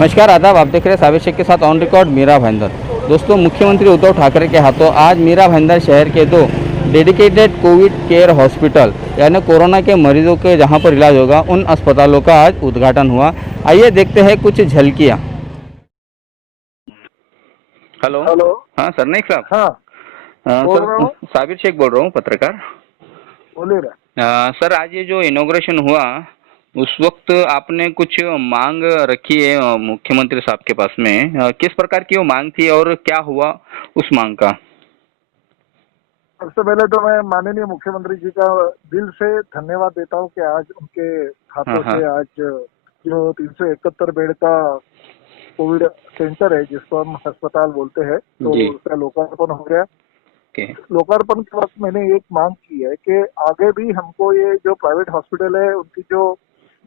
नमस्कार, आदाब। आप देख रहे हैं साबिर शेख के साथ ऑन रिकॉर्ड मीरा भाईंदर। दोस्तों, मुख्यमंत्री उद्धव ठाकरे के हाथों आज मीरा भाईंदर शहर के 2 डेडिकेटेड कोविड केयर हॉस्पिटल यानी कोरोना के मरीजों के जहां पर इलाज होगा उन अस्पतालों का आज उद्घाटन हुआ। आइए देखते हैं कुछ झलकियां। हेलो। हेलो। हाँ सर, नहीं साहब। हाँ, बोल रहा सर, हूँ। साबिर शेख बोल रहा हूँ, पत्रकार। बोलिए ना। सर, आज ये जो इनॉग्रेशन हुआ उस वक्त आपने कुछ मांग रखी है मुख्यमंत्री साहब के पास में। किस प्रकार की वो मांग थी और क्या हुआ उस मांग का? सबसे पहले तो मैं माननीय मुख्यमंत्री जी का दिल से धन्यवाद देता हूँ कि आज उनके हाँ हाथों हाँ। से आज जो 371 बेड का कोविड सेंटर है, जिसको हम अस्पताल बोलते हैं, तो जी। उसका लोकार्पण हो गया। ओके। लोकार्पण के वक्त मैंने एक मांग की है कि आगे भी हमको ये जो प्राइवेट हॉस्पिटल है उनकी जो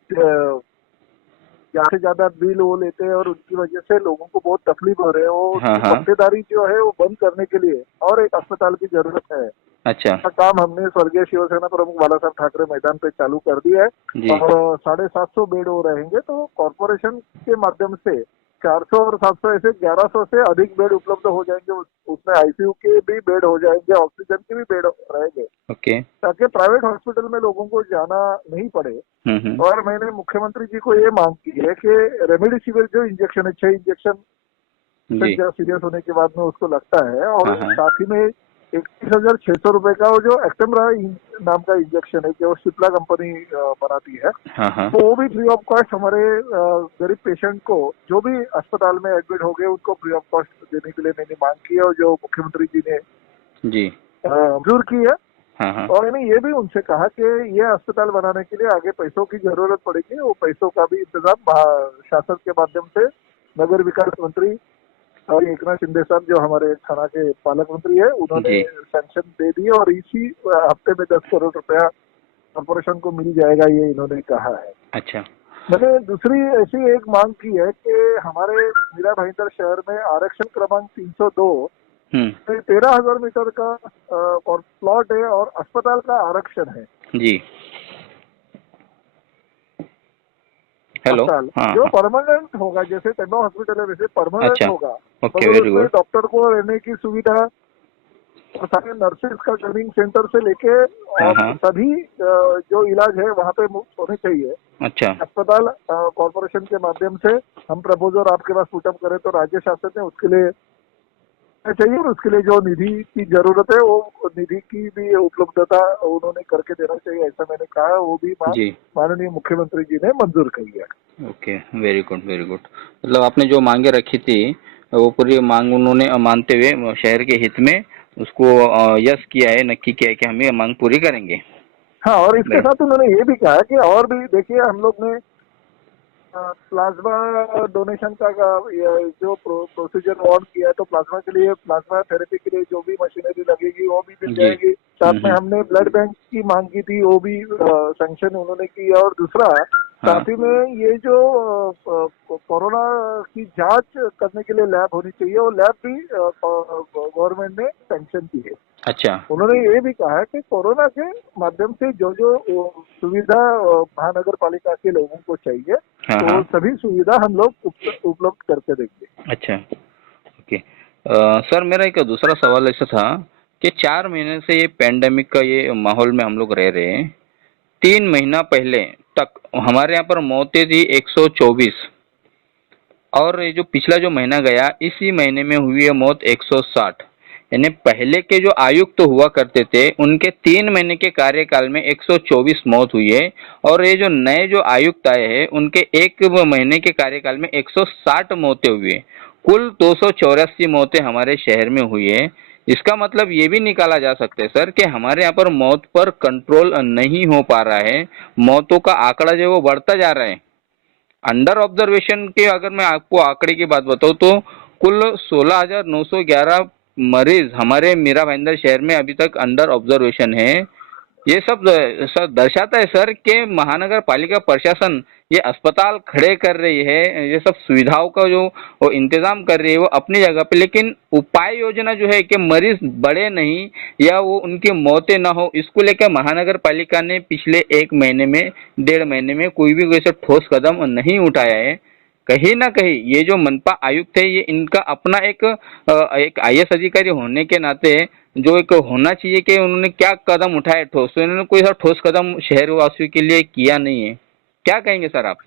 ज्यादा से ज्यादा बिल वो लेते हैं और उनकी वजह से लोगों को बहुत तकलीफ हो रही है, वो हाँ उनकी हाँ। बक्सेदारी जो है वो बंद करने के लिए और एक अस्पताल की जरूरत है। अच्छा। का काम हमने स्वर्गीय शिवसेना प्रमुख बाला साहब ठाकरे मैदान पे चालू कर दिया है जी। और 750 बेड वो रहेंगे, तो कॉरपोरेशन के माध्यम से 400 और 700 ऐसे 1100 से अधिक बेड उपलब्ध हो जाएंगे। उसमें आईसीयू के भी बेड हो जाएंगे, ऑक्सीजन के भी बेड रहेंगे, ओके। ताकि प्राइवेट हॉस्पिटल में लोगों को जाना नहीं पड़े। हम्म। और मैंने मुख्यमंत्री जी को ये मांग की है कि रेमडेसिविर जो इंजेक्शन है, 6 इंजेक्शन जी। जब सीरियस होने के बाद में उसको लगता है, और हाँ हाँ। साथ ही में 31,600 रुपए का वो जो एक्टेमरा नाम का इंजेक्शन है, जो सिप्ला कंपनी बनाती है, हाँ हाँ। तो वो भी फ्री ऑफ कॉस्ट हमारे गरीब पेशेंट को जो भी अस्पताल में एडमिट हो गए उनको फ्री ऑफ कॉस्ट देने के लिए मैंने मांग की है, और जो मुख्यमंत्री जी ने जी। मंजूर की है। हाँ हाँ। और मैंने ये भी उनसे कहा कि ये अस्पताल बनाने के लिए आगे पैसों की जरूरत पड़ेगी, वो पैसों का भी इंतजाम शासन के माध्यम से नगर विकास मंत्री और एकनाथ शिंदे साहब जो हमारे थाना के पालक मंत्री है, उन्होंने जी। सैंक्शन दे दिए और इसी हफ्ते में 10 करोड़ रुपया कॉर्पोरेशन को मिल जाएगा, ये इन्होंने कहा है। अच्छा। मैंने दूसरी ऐसी एक मांग की है कि हमारे मीरा भाईंदर शहर में आरक्षण क्रमांक 302 हम्म। 13,000 मीटर का प्लॉट है और अस्पताल का आरक्षण है। जी। हेलो। अस्पताल हाँ जो हाँ। परमानेंट होगा, जैसे टेम्बा हॉस्पिटल है वैसे परमानेंट अच्छा। होगा, ओके, मगर वेरी उसमें गुड। डॉक्टर को रहने की सुविधा और सारे नर्सेज का ट्रेनिंग सेंटर से लेके हाँ और हाँ। सभी जो इलाज है वहाँ पे मुफ्त होने चाहिए। अच्छा। अस्पताल कॉर्पोरेशन के माध्यम से हम प्रपोजल आपके पास पुटअप करें तो राज्य शासन ने उसके लिए चाहिए, और उसके लिए जो निधि की जरूरत है वो निधि की भी उपलब्धता उन्होंने करके देना चाहिए, ऐसा मैंने कहा। वो भी मांग जी। माननीय मुख्यमंत्री जी ने मंजूर की है। Okay, very good very good. मतलब आपने जो मांगे रखी थी वो पूरी मांग उन्होंने मानते हुए शहर के हित में उसको यस किया है, नक्की किया है कि हम ये मांग पूरी करेंगे। हाँ, और इसके वेरी। साथ उन्होंने ये भी कहा कि और भी देखिए, हम लोग ने प्लाज्मा डोनेशन का ये जो प्रोसीजर ऑन किया है, तो प्लाज्मा के लिए, प्लाज्मा थेरेपी के लिए जो भी मशीनरी लगेगी वो भी मिल जी। जाएगी। साथ में हम्म। हमने ब्लड बैंक की मांग की थी, वो भी सैंक्शन उन्होंने की है। और दूसरा, हाँ। साथ ही में ये जो कोरोना की जांच करने के लिए लैब होनी चाहिए, वो लैब भी गवर्नमेंट ने सैंक्शन की है। अच्छा। उन्होंने ये भी कहा है कि कोरोना के माध्यम से जो जो सुविधा महानगर पालिका के लोगों को चाहिए, हाँ तो हाँ। सभी सुविधा हम लोग उपलब्ध करके देंगे। अच्छा। ओके। सर, मेरा एक दूसरा सवाल ऐसा था कि 4 महीने से ये पेंडेमिक का ये माहौल में हम लोग रह रहे हैं। 3 महीना पहले तक हमारे यहाँ पर मौतें थी 124, और ये जो पिछला जो महीना गया इसी महीने में हुई है मौत 160। यानी पहले के जो आयुक्त हुआ करते थे उनके 3 महीने के कार्यकाल में 124 मौत हुई है, और ये जो नए जो आयुक्त आए हैं उनके 1 महीने के कार्यकाल में 160 मौतें हुई है। कुल 284 मौतें हमारे शहर में हुई है। इसका मतलब ये भी निकाला जा सकता है सर कि हमारे यहाँ पर मौत पर कंट्रोल नहीं हो पा रहा है। मौतों का आंकड़ा जो है वो बढ़ता जा रहा है। अंडर ऑब्जर्वेशन के अगर मैं आपको आंकड़े की बात बताऊं तो कुल 16,911 मरीज हमारे मीरा भाईंदर शहर में अभी तक अंडर ऑब्जर्वेशन है। ये सब सर दर्शाता है सर कि महानगर पालिका प्रशासन ये अस्पताल खड़े कर रही है, ये सब सुविधाओं का जो वो इंतजाम कर रही है वो अपनी जगह पे, लेकिन उपाय योजना जो है कि मरीज बढ़े नहीं या वो उनकी मौतें ना हो, इसको लेकर महानगर पालिका ने पिछले 1 महीने में 1.5 महीने में कोई भी वैसे ठोस कदम नहीं उठाया है। कहीं ना कहीं ये जो मनपा आयुक्त है, ये इनका अपना एक आईएएस अधिकारी होने के नाते जो एक होना चाहिए कि उन्होंने क्या कदम उठाए ठोस, तो इन्होंने कोई सा ठोस कदम शहरवासियों के लिए किया नहीं है। क्या कहेंगे सर आप?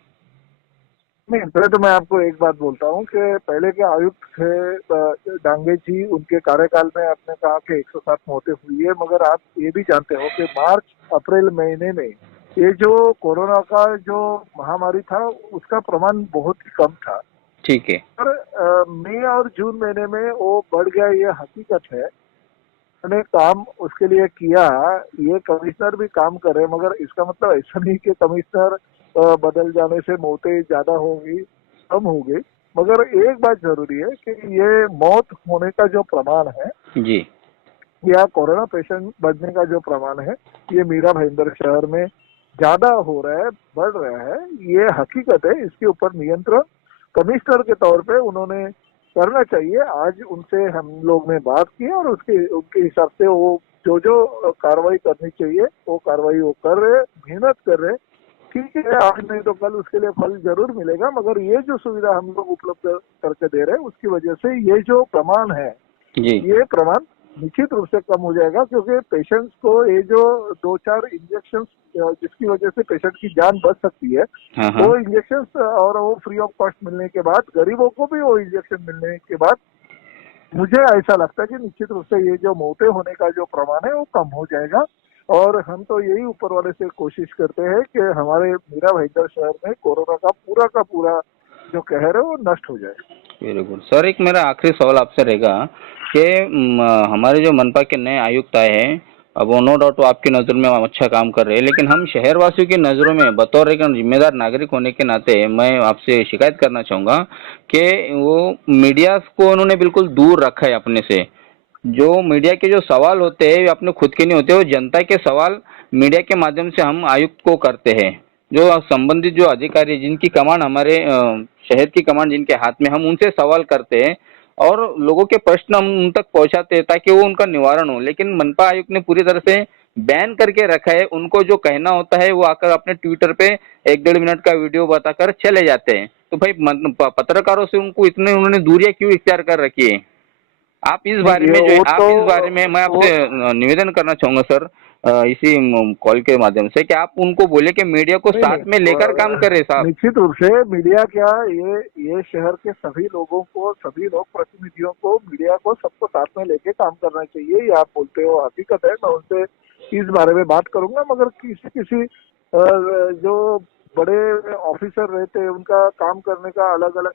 नहीं, पहले तो मैं आपको एक बात बोलता हूँ कि पहले के आयुक्त थे डांगे जी, उनके कार्यकाल में आपने कहा कि 107 मौतें हुई है, मगर आप ये भी जानते हो कि मार्च अप्रैल महीने में ये जो कोरोना का जो महामारी था उसका प्रमाण बहुत ही कम था। ठीक है। पर मई और जून महीने में वो बढ़ गया, ये हकीकत है। ने काम उसके लिए किया, ये कमिश्नर भी काम करे, मगर इसका मतलब ऐसा नहीं कि कमिश्नर बदल जाने से मौतें ज्यादा होंगी, कम होगी। मगर एक बात जरूरी है कि ये मौत होने का जो प्रमाण है जी। या कोरोना पेशेंट बढ़ने का जो प्रमाण है, ये मीरा भाईंदर शहर में ज्यादा हो रहा है, बढ़ रहा है, ये हकीकत है। इसके ऊपर नियंत्रण कमिश्नर के तौर पे उन्होंने करना चाहिए। आज उनसे हम लोग ने बात की और उनके हिसाब से वो जो जो कार्रवाई करनी चाहिए वो कार्रवाई वो कर रहे, मेहनत कर रहे। ठीक है, आज नहीं तो कल उसके लिए फल जरूर मिलेगा, मगर ये जो सुविधा हम लोग उपलब्ध करके दे रहे हैं उसकी वजह से ये जो प्रमाण है, जी। ये प्रमाण निश्चित रूप से कम हो जाएगा। क्योंकि पेशेंट्स को ये जो 2-4 इंजेक्शन जिसकी वजह से पेशेंट की जान बच सकती है, हाँ हाँ। वो इंजेक्शन और वो फ्री ऑफ कॉस्ट मिलने के बाद गरीबों को भी वो इंजेक्शन मिलने के बाद मुझे ऐसा लगता है कि निश्चित रूप से ये जो मौतें होने का जो प्रमाण है वो कम हो जाएगा। और हम तो यही ऊपर वाले से कोशिश करते हैं कि हमारे मीरा भाईंदर शहर में कोरोना का पूरा जो कहर है वो नष्ट हो जाए। Very good sir. एक मेरा आखिरी सवाल आपसे रहेगा कि हमारे जो मनपा के नए आयुक्त आए हैं, अब वो नो डाउट आपकी नज़र में अच्छा काम कर रहे हैं, लेकिन हम शहरवासियों की नज़रों में बतौर एक जिम्मेदार नागरिक होने के नाते मैं आपसे शिकायत करना चाहूँगा कि वो मीडिया को उन्होंने बिल्कुल दूर रखा है अपने से। जो मीडिया के जो सवाल होते हैं वे अपने खुद के नहीं होते, वो जनता के सवाल मीडिया के माध्यम से हम आयुक्त को करते हैं। जो संबंधित जो अधिकारी जिनकी कमान हमारे शहर की कमान जिनके हाथ में, हम उनसे सवाल करते हैं और लोगों के प्रश्न हम उन तक पहुंचाते हैं ताकि वो उनका निवारण हो। लेकिन मनपा आयुक्त ने पूरी तरह से बैन करके रखा है। उनको जो कहना होता है वो आकर अपने ट्विटर पे 1-1.5 मिनट का वीडियो बताकर चले जाते हैं। तो भाई पत्रकारों से उनको इतने उन्होंने दूरियां क्यों इख्तियार कर रखी है? आप इस बारे में ये वो आप तो इस बारे में मैं वो आपसे निवेदन करना चाहूंगा सर, इसी कॉल के माध्यम से कि आप उनको बोले कि मीडिया को नहीं साथ में लेकर काम करे नहीं, साहब। निश्चित रूप से मीडिया क्या, ये शहर के सभी लोगों को, सभी लोग प्रतिनिधियों को, मीडिया को सबको साथ में लेके काम करना चाहिए। ये आप बोलते हो हकीकत है, मैं उनसे इस बारे में बात करूंगा। मगर किसी किसी जो बड़े ऑफिसर रहते हैं उनका काम करने का अलग अलग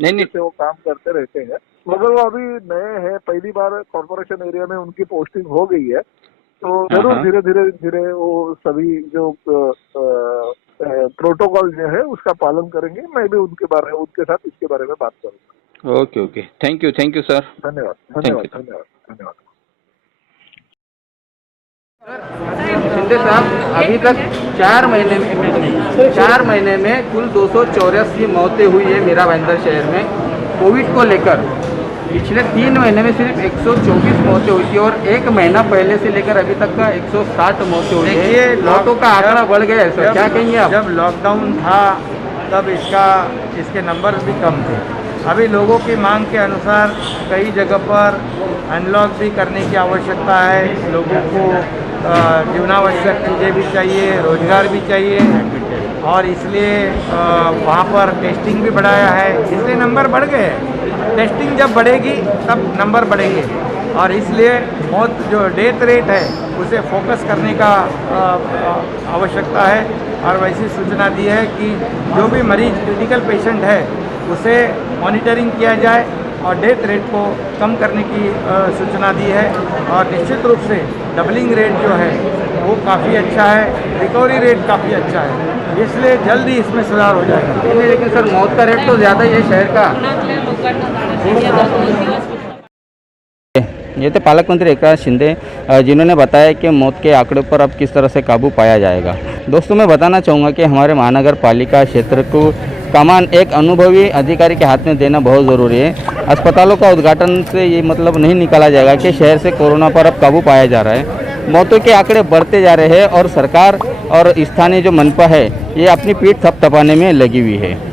नहीं नहीं। से वो काम करते रहते हैं, मगर वो अभी नए हैं, पहली बार कॉर्पोरेशन एरिया में उनकी पोस्टिंग हो गई है, तो हाँ जरूर हाँ। धीरे धीरे धीरे वो सभी जो प्रोटोकॉल जो है उसका पालन करेंगे। मैं भी उनके साथ इसके बारे में बात करूंगा। Okay okay, thank you sir. धन्यवाद थैंक धन्यवाद यू। धन्यवाद धन्यवाद। शिंदे साहब, अभी तक 4 महीने में कुल 284 मौतें हुई है मीरा भाईंदर शहर में कोविड को लेकर। पिछले 3 महीने में सिर्फ 124 मौतें हुई थी और 1 महीना पहले से लेकर अभी तक का 160 मौतें हुई है। मौतों का आंकड़ा बढ़ गया है सर, क्या कहेंगे आप? जब लॉकडाउन था तब इसके नंबर भी कम थे। अभी लोगों की मांग के अनुसार कई जगह पर अनलॉक भी करने की आवश्यकता है। लोगों को जीवनावश्यक चीज़ें भी चाहिए, रोजगार भी चाहिए और इसलिए वहाँ पर टेस्टिंग भी बढ़ाया है, इसलिए नंबर बढ़ गए हैं। टेस्टिंग जब बढ़ेगी तब नंबर बढ़ेंगे और इसलिए मौत जो डेथ रेट है उसे फोकस करने का आवश्यकता है। और वैसी सूचना दी है कि जो भी मरीज क्रिटिकल पेशेंट है उसे मॉनिटरिंग किया जाए और डेथ रेट को कम करने की सूचना दी है। और निश्चित रूप से डबलिंग रेट जो है वो काफ़ी अच्छा है, रिकवरी रेट काफ़ी अच्छा है, इसलिए जल्द ही इसमें सुधार हो जाएगा। लेकिन सर मौत का रेट तो ज़्यादा ही है शहर का। ये थे पालक मंत्री एकनाथ शिंदे, जिन्होंने बताया कि मौत के आंकड़े पर अब किस तरह से काबू पाया जाएगा। दोस्तों, मैं बताना चाहूँगा कि हमारे महानगर पालिका क्षेत्र को कमान एक अनुभवी अधिकारी के हाथ में देना बहुत ज़रूरी है। अस्पतालों का उद्घाटन से ये मतलब नहीं निकाला जाएगा कि शहर से कोरोना पर अब काबू पाया जा रहा है। मौतों के आंकड़े बढ़ते जा रहे हैं और सरकार और स्थानीय जो मनपा है ये अपनी पीठ थपथपाने में लगी हुई है।